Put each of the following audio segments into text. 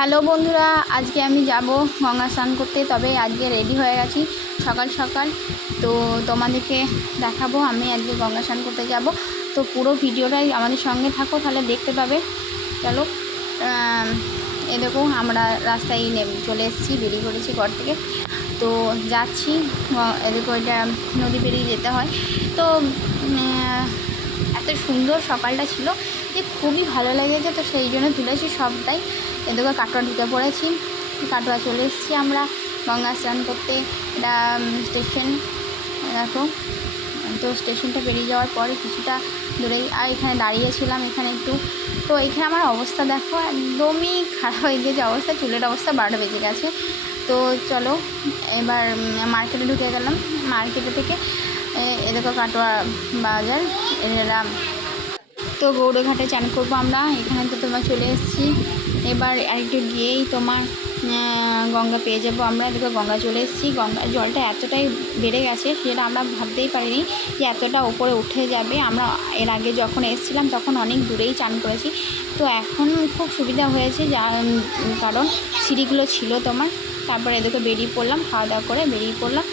Hello বন্ধুরা, আজকে আমি যাব গঙ্গা স্নান করতে। তবে আজকে রেডি হয়ে গেছি সকাল সকাল, তো তোমাদেরকে দেখাবো আমি আজকে গঙ্গা স্নান করতে যাব। তো পুরো ভিডিওটাই আমাদের সঙ্গে থাকো, তাহলে দেখতে পাবে। চলো, এ দেখো আমরা রাস্তায় চলে এসেছি, বেরিয়ে পড়েছি ঘর থেকে। তো যাচ্ছি, এদিকে ওইটা নদী পেরিয়ে যেতে হয়। তো এত সুন্দর সকালটা ছিল যে খুবই ভালো লেগেছে, তো সেই জন্য তুলেছি সবটাই। এদিকে কাটোয়া ঢুকে পড়েছি, কাটোয়া চলে এসেছি আমরা গঙ্গা স্নান করতে। এটা স্টেশন, দেখো। তো স্টেশনটা পেরিয়ে যাওয়ার পরে কিছুটা দূরেই আর এখানে দাঁড়িয়েছিলাম এখানে একটু। তো এখানে আমার অবস্থা দেখো, একদমই খারাপ হয়ে গেছে অবস্থা, চুলের অবস্থা 12টা বেজে গেছে। তো চলো এবার মার্কেটে ঢুকে গেলাম। মার্কেটে থেকে এদিকে কাটোয়া বাজার এরা। তো গৌড়ঘাটে চান করবো আমরা, এখানে তো তোমার চলে এসেছি। এবার আরেকটু গিয়েই তোমার গঙ্গা পেয়ে যাবো আমরা। এদিকে গঙ্গা চলে এসেছি। গঙ্গার জলটা এতটাই বেড়ে গেছে, সেটা আমরা ভাবতেই পারিনি যে এতটা উপরে উঠে যাবে। আমরা এর আগে যখন এসেছিলাম তখন অনেক দূরেই চান করেছি। তো এখন খুব সুবিধা হয়েছে, যা কারণ সিঁড়িগুলো ছিল তোমার। তারপরে এদিকে বেরিয়ে পড়লাম, খাওয়া দাওয়া করে বেরিয়ে পড়লাম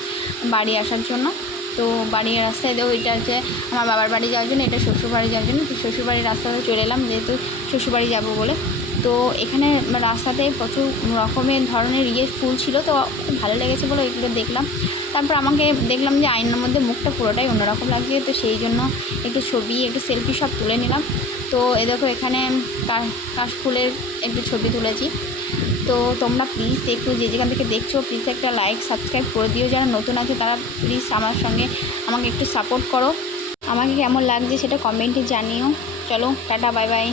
বাড়ি আসার জন্য। তো বাড়ির রাস্তায় দেখো, এটা হচ্ছে আমার বাবার বাড়ি যাওয়ার জন্য, এটা শ্বশুরবাড়ি যাওয়ার জন্য। তো শ্বশুরবাড়ির রাস্তাতে চলে এলাম, যেহেতু শ্বশুরবাড়ি যাবো বলে। তো এখানে রাস্তাতে প্রচুর রকমের ধরনের ফুল ছিল, তো খুব ভালো লেগেছে বলে এগুলো দেখলাম। তারপর আমাকে দেখলাম যে আয়নার মধ্যে মুখটা পুরোটাই অন্যরকম লাগছে, তো সেই জন্য একটু ছবি একটু সেলফি সব তুলে নিলাম। তো দেখো এখানে কাশফুলের একটু ছবি তুলেছি। তো তোমরা প্লিজ একটু যে যেখান থেকে দেখছো, প্লিজ একটা লাইক সাবস্ক্রাইব করে দিও। যারা নতুন আছে তারা প্লিজ আমার সঙ্গে আমাকে একটু সাপোর্ট করো। আমাকে কেমন লাগছে সেটা কমেন্টে জানিও। চলো টাটা, বাই বাই।